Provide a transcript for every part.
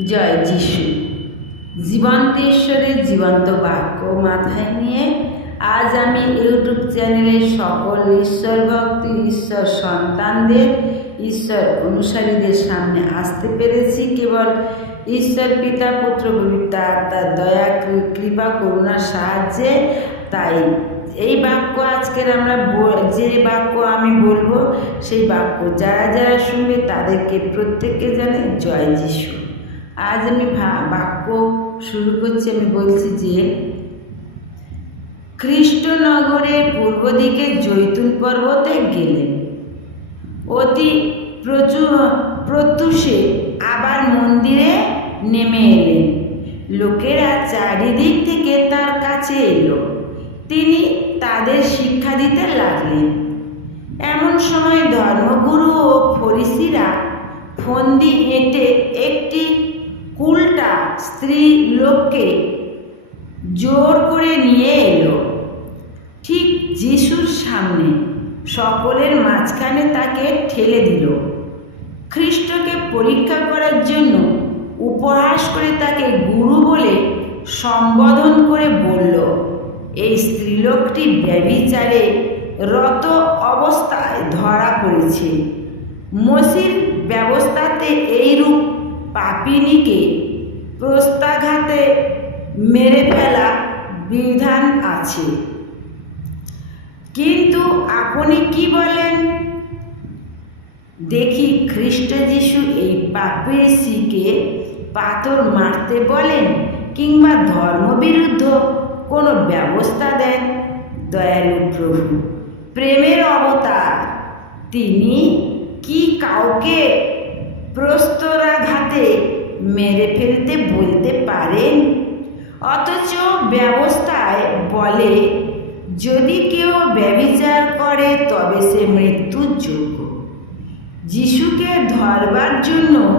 জয় যিশু। জীবন্ত ঈশ্বরের জীবন্ত বাক্য মাথায় নিয়ে আজ আমি ইউটিউব চ্যানেলে সকল ঈশ্বর ভক্তি, ঈশ্বর সন্তানদের, ঈশ্বর অনুসারীদের সামনে আসতে পেরেছি। কেবল ঈশ্বর পিতা, পুত্র, পবিত্র আত্মার দয়া, কৃপা, করুণার সাহায্যে তাই এই বাক্য আজকের আমরা যে বাক্য আমি বলব, সেই বাক্য যারা যারা শুনবে তাদেরকে প্রত্যেককে জানে জয় যিশু। আজ আমি বাক্য শুরু করছি, আমি বলছি যে খ্রিস্টনগরের পূর্ব দিকে জৈতুন পর্বতে গেলেন অতি প্রচুর, প্রত্যুষে আবার মন্দিরে নেমে এলেন লোকেরা চারিদিক থেকে তার কাছে এলো। তিনি তাদের শিক্ষা দিতে লাগলেন। এমন সময় ধর্মগুরু ও ফরিসিরা ফন্দি হেঁটে একটি স্ত্রী লোককে জোর করে নিয়ে এলো। ঠিক যিশুর সামনে সকলের মাঝখানে তাকে ঠেলে দিল। খ্রিস্টকে পরীক্ষা করার জন্য উপহাস করে তাকে গুরু বলে সম্বোধন করে বলল, এই স্ত্রীলোকটি ব্যবিচারে রত অবস্থায় ধরা পড়েছে। মসির ব্যবস্থাতে এইরূপ পাপিনীকে প্রস্তাঘাতে মেরে ফেলা বিধান আছে। কিন্তু আপনি কি বলেন? দেখি খ্রিস্ট যিশু এই পাপের শিকে পাথর মারতে বলেন কিংবা ধর্মবিরুদ্ধ কোনো ব্যবস্থা দেন? দয়ালু প্রভু, প্রেমের অবতার, তিনি কি কাউকে প্রস্তরাঘাতে মেরে ফেলতে বলতে পারেন? অথচ ব্যবস্থায় বলে, যদি কেউ ব্যবিচার করে, তবে সে মৃত্যুর যোগ্য। যিশুকে ধরবার জন্য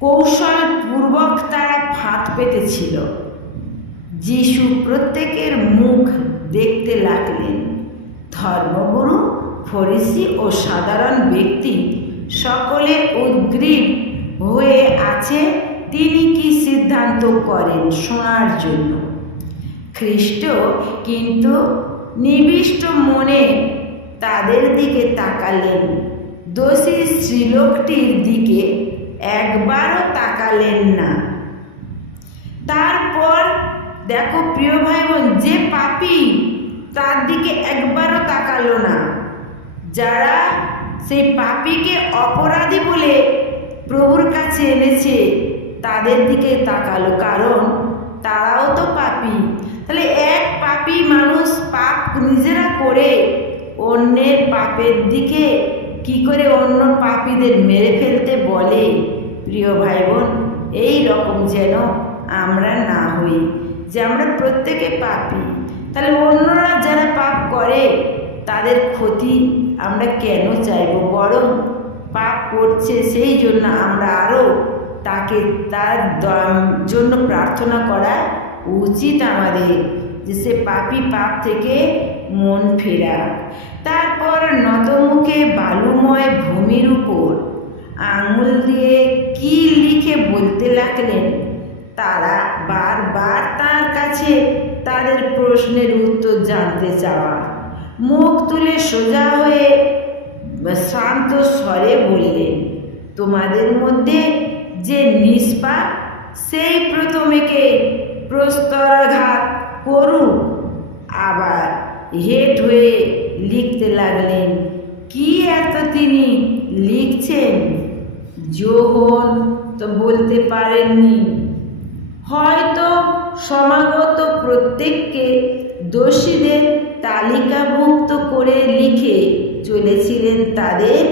কৌশলপূর্বক তারা ফাঁদ পেতেছিল। যিশু প্রত্যেকের মুখ দেখতে লাগলেন। ধর্মগুরু, ফরিসি ও সাধারণ ব্যক্তি সকলে উদ্গ্রীব হয়ে আছে, তিনি কি সিদ্ধান্ত করেন শোনার জন্য? খ্রিস্ট কিন্তু নিবিষ্ট মনে তাদের দিকে তাকালেন। দোষী স্ত্রীলোকটির দিকে একবারও তাকালেন না। তারপর, দেখো প্রিয় ভাই বোন যে পাপি তার দিকে একবারও তাকালো না। যারা সেই পাপিকে অপরাধী বলে প্রভুর কাছে এনেছে। তাদের দিকে তাকালো, কারণ তারাও তো পাপি। তাহলে এক পাপি মানুষ পাপ নিজেরা করে, অন্যের পাপের দিকে কি করে অন্য পাপীদের মেরে ফেলতে বলে? প্রিয় ভাই বোন এই রকম যেন আমরা না হই, যে আমরা প্রত্যেকে পাপি। তাহলে অন্যরা যারা পাপ করে, তাদের ক্ষতি আমরা কেন চাইব? বরং পাপ করছে, সেই জন্য আমরা আরও তাকে তার জন্য প্রার্থনা করা উচিত আমাদের, যে সে পাপি পাপ থেকে মন ফেরা তারপর নতমুখে বালুময় ভূমির উপর আঙুল দিয়ে কি লিখে বলতে লাগলেন? তারা বারবার তার কাছে তাদের প্রশ্নের উত্তর জানতে চাওয়া। মুখ তুলে সোজা হয়ে শান্ত স্বরে বললেন তোমাদের মধ্যে যে নিষ্পাপ সেই প্রথমেকে প্রস্তরাঘাত করুক আবার হেট হয়ে লিখতে লাগলেন, কি এত তিনি লিখছেন? যোহন তো বলতে পারেননি। হয়তো সমাগত প্রত্যেককে দোষীদের তালিকাভুক্ত করে লিখে চলেছিলেন তাদের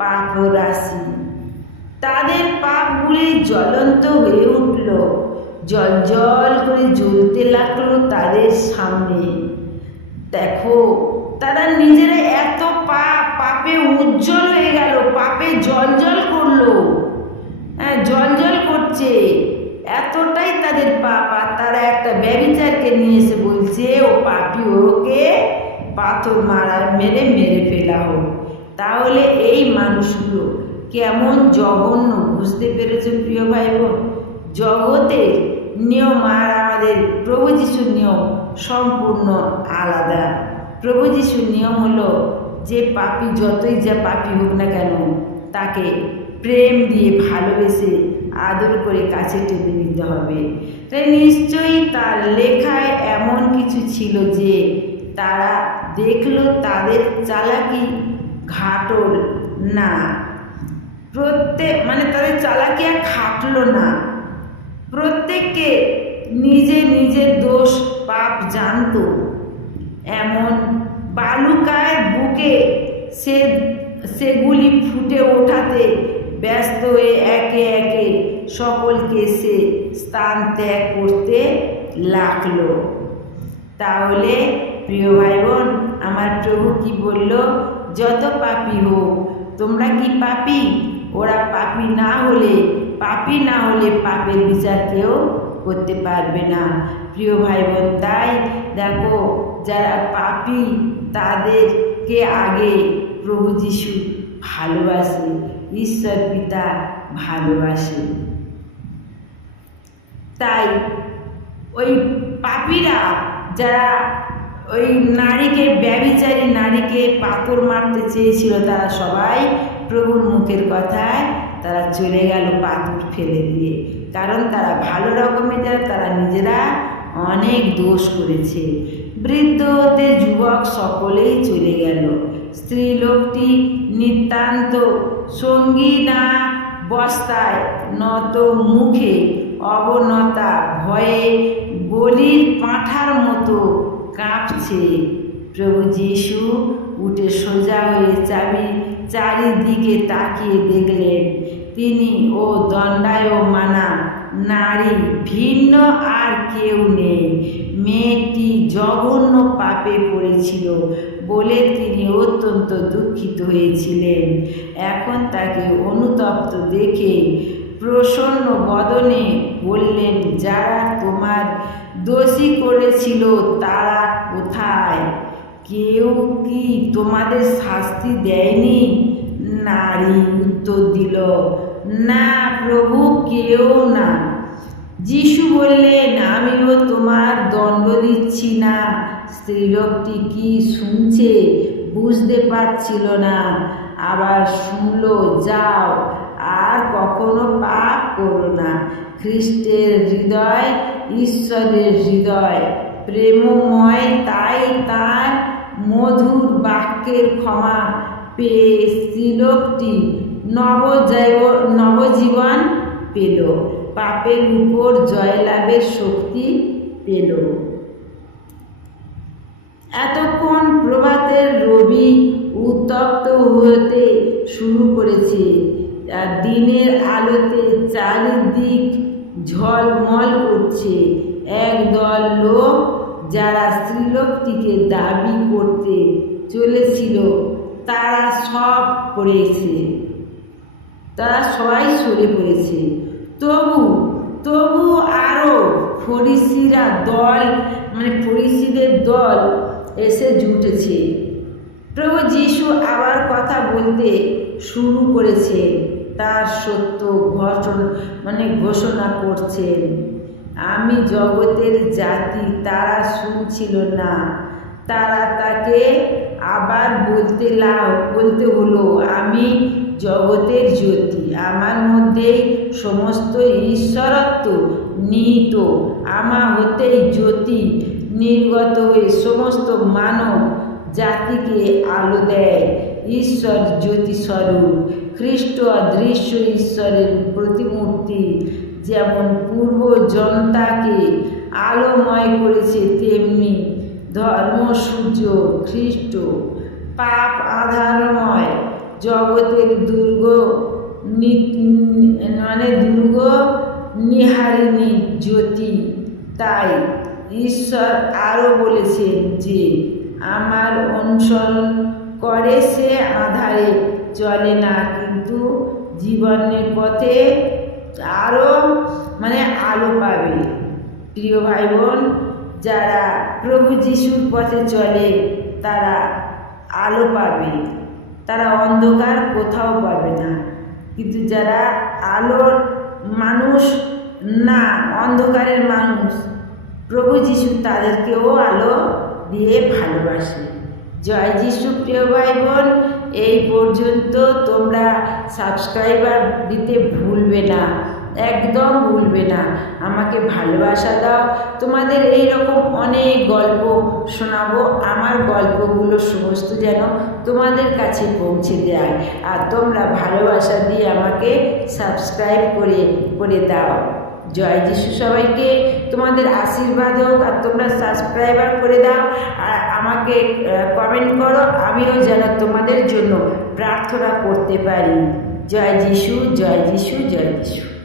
পাপ রাশি তাদের পাপগুলি জ্বলন্ত হয়ে উঠল। জল জল করে জ্বলতে লাগল তাদের সামনে। দেখো, তারা নিজেরা এত পাপ পাপে উজ্জ্বল হয়ে গেল, পাপে জল জল করল হ্যাঁ জল জল করছে এতটাই তাদের পাপ আর তারা একটা ব্যবিচারকে নিয়ে এসে বলছে ও পাপি ওকে পাথর মারা মেরে মেরে ফেলা হোক। তাহলে এই মানুষগুলো কেমন জঘন্য বুঝতে পেরেছেন প্রিয় ভাই বোন জগতের নিয়ম আর আমাদের প্রভু যিশুর নিয়ম সম্পূর্ণ আলাদা। প্রভু যিশুর নিয়ম হলো যে পাপি যতই যা পাপি হোক না কেন, তাকে প্রেম দিয়ে ভালোবেসে আদর করে কাছে টেনে নিতে হবে। তাই নিশ্চয়ই তার লেখায় এমন কিছু ছিল যে তারা দেখল তাদের চালাকি ঘাটল না। প্রত্যেক মানে তাদের চালাকি আর খাটলো না। প্রত্যেককে নিজে নিজের দোষ পাপ জানতো। এমন বালুকায় বুকে সে, সেগুলি ফুটে ওঠাতে ব্যস্ত হয়ে একে একে সকলকে সে স্থান ত্যাগ করতে লাগল। তাহলে প্রিয় ভাই বোন আমার প্রভু কি বলল, যত পাপি হোক, তোমরা কি পাপি? ওরা পাপি না হলে, পাপি না হলে পাপের বিচার কেউ করতে পারবে না। প্রিয় ভাই বোন তাই দেখো, যারা পাপি, তাদেরকে আগে প্রভু যিশু ভালোবাসে, ঈশ্বর পিতা ভালোবাসে। তাই ওই পাপিরা যারা ওই নারীকে ব্যবিচারী নারীকে পাথর মারতে চেয়েছিল তারা সবাই। প্রভুর মুখের কথায় তারা চলে গেল পাথর ফেলে দিয়ে। কারণ তারা ভালো রকমের তারা নিজেরা অনেক দোষ করেছে। বৃদ্ধ হতে যুবক সকলেই চলে গেল। স্ত্রী লোকটি নিতান্ত সঙ্গী না বস্তায়, নত মুখে, অবনতা ভয়ে বলির পাঁঠার মতো কাঁপছে। প্রভু যিশু উঠে সোজা হয়ে চাবি চারিদিকে তাকিয়ে দেখলেন, তিনি ও দণ্ডায়মানা নারী ভিন্ন আর কেউ নেই। মেয়েটি জঘন্য পাপে পড়েছিল বলে তিনি অত্যন্ত দুঃখিত হয়েছিলেন। এখন তাকে অনুতপ্ত দেখে প্রসন্ন বদনে বললেন, যারা তোমার দোষী করেছিল, তারা কোথায়? কেউ কি তোমাদের শাস্তি দেয়নি? নারী উত্তর দিল, না প্রভু, কেউ না। যিশু বললেন, আমিও তোমার দণ্ড দিচ্ছি না। স্ত্রীলোকটি কি শুনছে? বুঝতে পারছিল না। আবার শুনলো, যাও, আর কখনো পাপ করো না। খ্রিস্টের হৃদয়, ঈশ্বরের হৃদয়। প্রেমময় তাই তার মধুর বাক্যের ক্ষমা পেয়ে স্ত্রীলোকটি নবজৈব, নবজীবন পেল। পাপের উপর জয়লাভের শক্তি পেল। এতক্ষণ প্রভাতের রবি উত্তপ্ত হতে শুরু করেছে। দিনের আলোতে চারিদিক ঝলমল করছে। একদল লোক যারা স্ত্রীলোকটিকে দাবি করতে চলেছিল, তারা সব পড়েছে। তারা সবাই সরে পড়েছে। তবু তবু আরও ফরিসিরা দল মানে ফরিসিদের দল এসে জুটেছে। প্রভু যিশু আবার কথা বলতে শুরু করেছে তার সত্য ঘটন মানে ঘোষণা করছেন। আমি জগতের জাতি, তারা শুনছিল না। তারা তাকে আবার বলতে লাও, বলতে হলো, আমি জগতের জ্যোতি, আমার মধ্যেই সমস্ত ঈশ্বরত্ব নিহিত। আমার হতেই জ্যোতি নির্গত হয়ে সমস্ত মানব জাতিকে আলো দেয়। ঈশ্বর জ্যোতি স্বরূপ খ্রিস্ট অদৃশ্য ঈশ্বরের প্রতিমূর্তি যেমন পূর্ব জনতাকে আলোময় করেছে, তেমনি ধর্ম সূর্য খ্রিস্ট, পাপ আধারময়, জগতের দুর্গ মানে দুর্গ নিহারিণী জ্যোতি। তাই ঈশ্বর আরও বলেছেন যে, আমার অনুসরণ করে সে আধারে চলে না, কিন্তু জীবনের পথে আরও মানে আলো পাবে। প্রিয় ভাই বোন যারা প্রভু যিশুর পথে চলে, তারা আলো পাবে। তারা অন্ধকার কোথাও পাবে না। কিন্তু যারা আলোর মানুষ না, অন্ধকারের মানুষ, প্রভু যিশু তাদেরকেও আলো দিয়ে ভালোবাসে। জয় যিশু, প্রিয় ভাই বোন এই পর্যন্ত তোমরা সাবস্ক্রাইবার দিতে ভুলবে না, একদম ভুলবে না। আমাকে ভালোবাসা দাও। তোমাদের এই রকম অনেক গল্প শোনাবো। আমার গল্পগুলো সমস্ত যেন তোমাদের কাছে পৌঁছে দেয়। আর তোমরা ভালোবাসা দিয়ে আমাকে সাবস্ক্রাইব করে করে দাও। জয় যিশু সবাইকে তোমাদের আশীর্বাদ হোক আর তোমরা সাবস্ক্রাইবার করে দাও। আর আমাকে কমেন্ট করো, আমিও যেন তোমাদের জন্য প্রার্থনা করতে পারি। জয় যিশু জয় যিশু জয় যিশু।